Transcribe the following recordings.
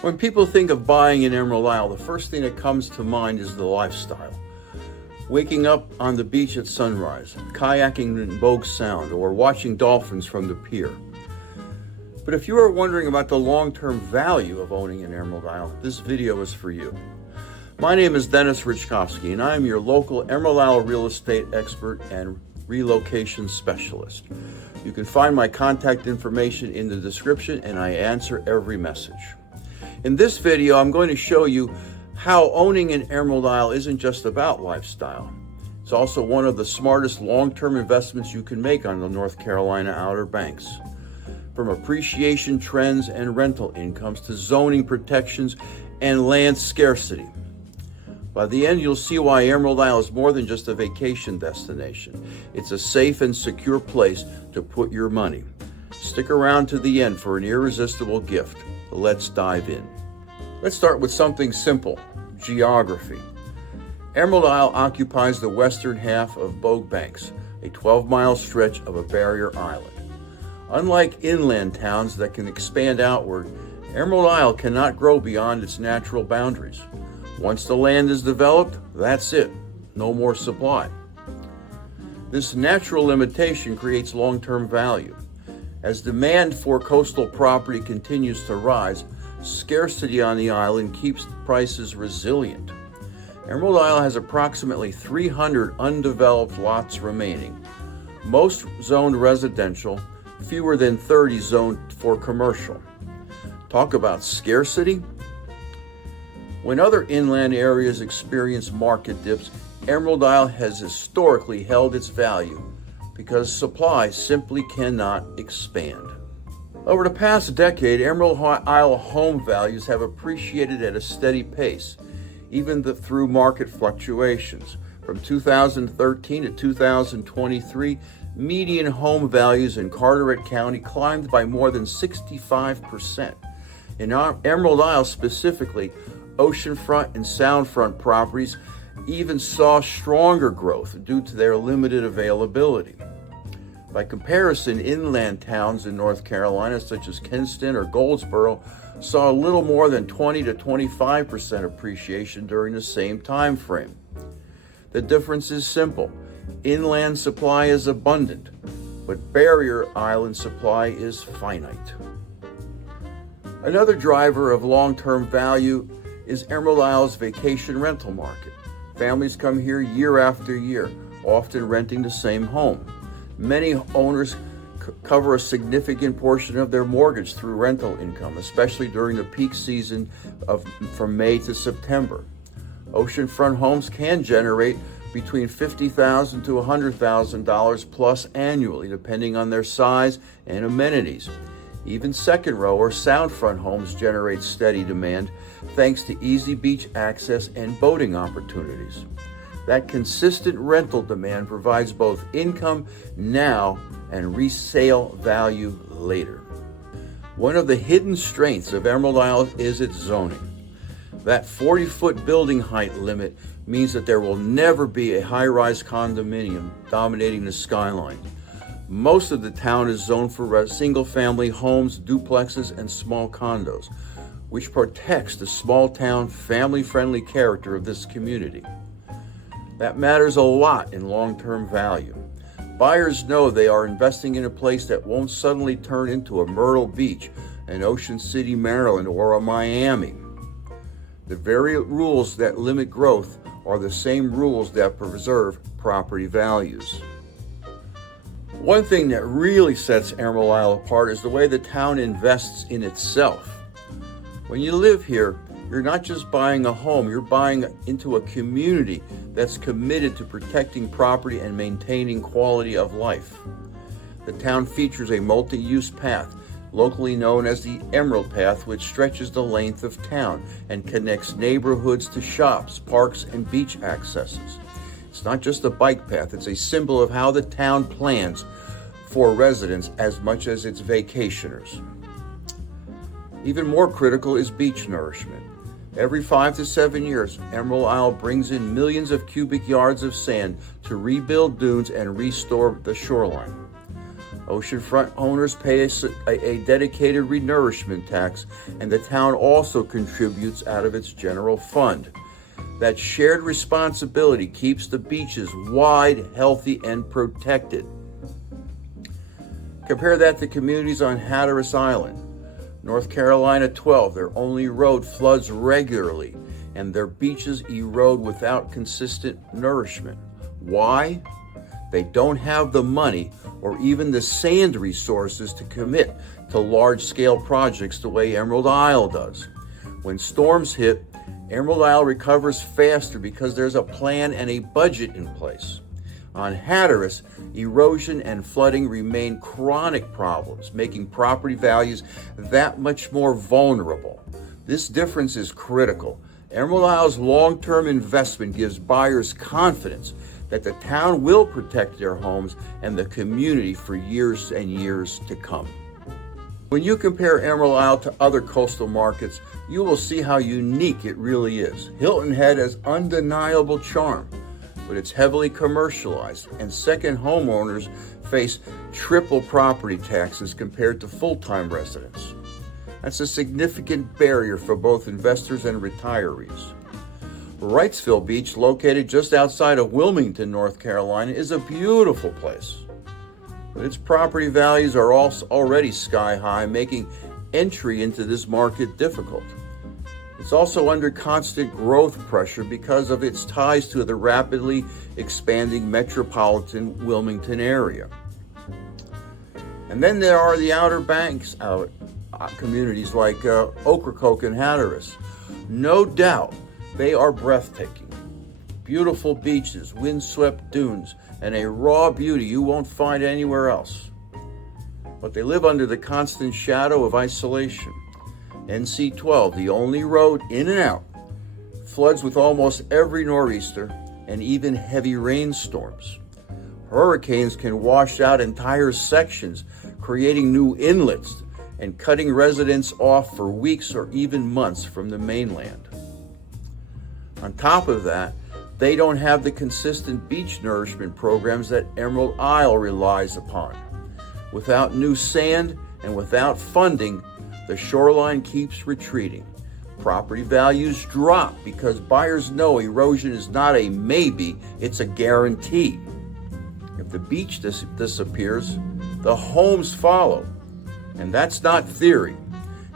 When people think of buying in Emerald Isle, the first thing that comes to mind is the lifestyle. Waking up on the beach at sunrise, kayaking in Bogue Sound, or watching dolphins from the pier. But if you are wondering about the long-term value of owning in Emerald Isle, this video is for you. My name is Dennis Richkovsky, and I am your local Emerald Isle real estate expert and relocation specialist. You can find my contact information in the description, and I answer every message. In this video, I'm going to show you how owning in Emerald Isle isn't just about lifestyle. It's also one of the smartest long-term investments you can make on the North Carolina Outer Banks. From appreciation trends and rental incomes to zoning protections and land scarcity. By the end, you'll see why Emerald Isle is more than just a vacation destination. It's a safe and secure place to put your money. Stick around to the end for an irresistible gift. Let's dive in. Let's start with something simple, geography. Emerald Isle occupies the western half of Bogue Banks, a 12-mile stretch of a barrier island. Unlike inland towns that can expand outward, Emerald Isle cannot grow beyond its natural boundaries. Once the land is developed, that's it, no more supply. This natural limitation creates long-term value. As demand for coastal property continues to rise, scarcity on the island keeps prices resilient. Emerald Isle has approximately 300 undeveloped lots remaining, most zoned residential, fewer than 30 zoned for commercial. Talk about scarcity. When other inland areas experience market dips, Emerald Isle has historically held its value because supply simply cannot expand. Over the past decade, Emerald Isle home values have appreciated at a steady pace, even through market fluctuations. From 2013 to 2023, median home values in Carteret County climbed by more than 65%. In Emerald Isle specifically, oceanfront and soundfront properties even saw stronger growth due to their limited availability. By comparison, inland towns in North Carolina, such as Kinston or Goldsboro, saw a little more than 20 to 25% appreciation during the same time frame. The difference is simple. Inland supply is abundant, but barrier island supply is finite. Another driver of long-term value is Emerald Isle's vacation rental market. Families come here year after year, often renting the same home. Many owners cover a significant portion of their mortgage through rental income, especially during the peak season from May to September. Oceanfront homes can generate between $50,000 to $100,000 plus annually, depending on their size and amenities. Even second row or soundfront homes generate steady demand thanks to easy beach access and boating opportunities. That consistent rental demand provides both income now and resale value later. One of the hidden strengths of Emerald Isle is its zoning. That 40-foot building height limit means that there will never be a high-rise condominium dominating the skyline. Most of the town is zoned for single-family homes, duplexes, and small condos, which protects the small-town, family-friendly character of this community. That matters a lot in long-term value. Buyers know they are investing in a place that won't suddenly turn into a Myrtle Beach, an Ocean City, Maryland, or a Miami. The very rules that limit growth are the same rules that preserve property values. One thing that really sets Emerald Isle apart is the way the town invests in itself. When you live here, you're not just buying a home, you're buying into a community that's committed to protecting property and maintaining quality of life. The town features a multi-use path, locally known as the Emerald Path, which stretches the length of town and connects neighborhoods to shops, parks, and beach accesses. It's not just a bike path, it's a symbol of how the town plans for residents as much as its vacationers. Even more critical is beach nourishment. Every 5 to 7 years, Emerald Isle brings in millions of cubic yards of sand to rebuild dunes and restore the shoreline. Oceanfront owners pay a dedicated renourishment tax, and the town also contributes out of its general fund. That shared responsibility keeps the beaches wide, healthy, and protected. Compare that to communities on Hatteras Island. North Carolina 12, their only road floods regularly, and their beaches erode without consistent nourishment. Why? They don't have the money or even the sand resources to commit to large-scale projects the way Emerald Isle does. When storms hit, Emerald Isle recovers faster because there's a plan and a budget in place. On Hatteras, erosion and flooding remain chronic problems, making property values that much more vulnerable. This difference is critical. Emerald Isle's long-term investment gives buyers confidence that the town will protect their homes and the community for years and years to come. When you compare Emerald Isle to other coastal markets, you will see how unique it really is. Hilton Head has undeniable charm, but it's heavily commercialized, and second homeowners face triple property taxes compared to full-time residents. That's a significant barrier for both investors and retirees. Wrightsville Beach, located just outside of Wilmington, North Carolina, is a beautiful place. But its property values are also already sky high, making entry into this market difficult. It's also under constant growth pressure because of its ties to the rapidly expanding metropolitan Wilmington area. And then there are the Outer Banks communities like Ocracoke and Hatteras. No doubt, they are breathtaking. Beautiful beaches, windswept dunes, and a raw beauty you won't find anywhere else. But they live under the constant shadow of isolation. NC 12, the only road in and out, floods with almost every nor'easter and even heavy rainstorms. Hurricanes can wash out entire sections, creating new inlets and cutting residents off for weeks or even months from the mainland. On top of that, they don't have the consistent beach nourishment programs that Emerald Isle relies upon. Without new sand and without funding, the shoreline keeps retreating. Property values drop because buyers know erosion is not a maybe, it's a guarantee. If the beach disappears, the homes follow. And that's not theory.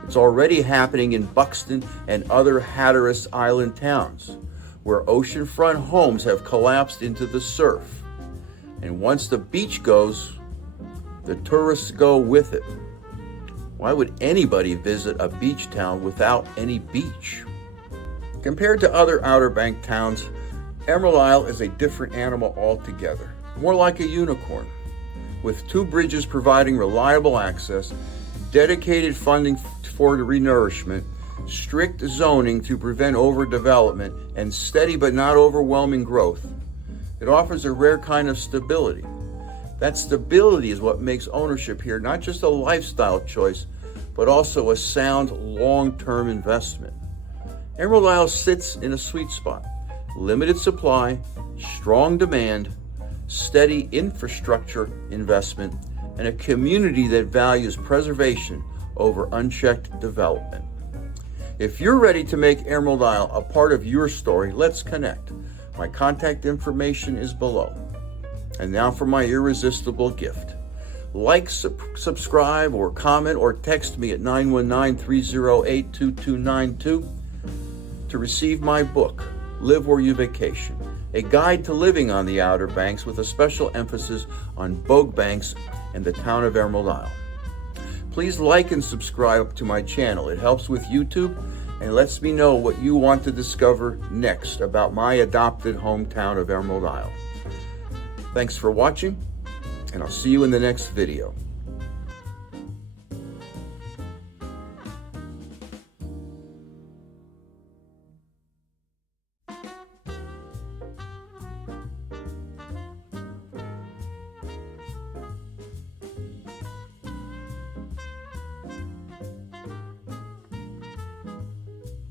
It's already happening in Buxton and other Hatteras Island towns, where oceanfront homes have collapsed into the surf. And once the beach goes, the tourists go with it. Why would anybody visit a beach town without any beach? Compared to other Outer Bank towns, Emerald Isle is a different animal altogether, more like a unicorn. With 2 bridges providing reliable access, dedicated funding for the renourishment, strict zoning to prevent overdevelopment, and steady but not overwhelming growth, it offers a rare kind of stability. That stability is what makes ownership here not just a lifestyle choice, but also a sound long-term investment. Emerald Isle sits in a sweet spot. Limited supply, strong demand, steady infrastructure investment, and a community that values preservation over unchecked development. If you're ready to make Emerald Isle a part of your story, let's connect. My contact information is below. And now for my irresistible gift. Like, subscribe, or comment, or text me at 919-308-2292 to receive my book, Live Where You Vacation, a guide to living on the Outer Banks with a special emphasis on Bogue Banks and the town of Emerald Isle. Please like and subscribe to my channel. It helps with YouTube and lets me know what you want to discover next about my adopted hometown of Emerald Isle. Thanks for watching, and I'll see you in the next video.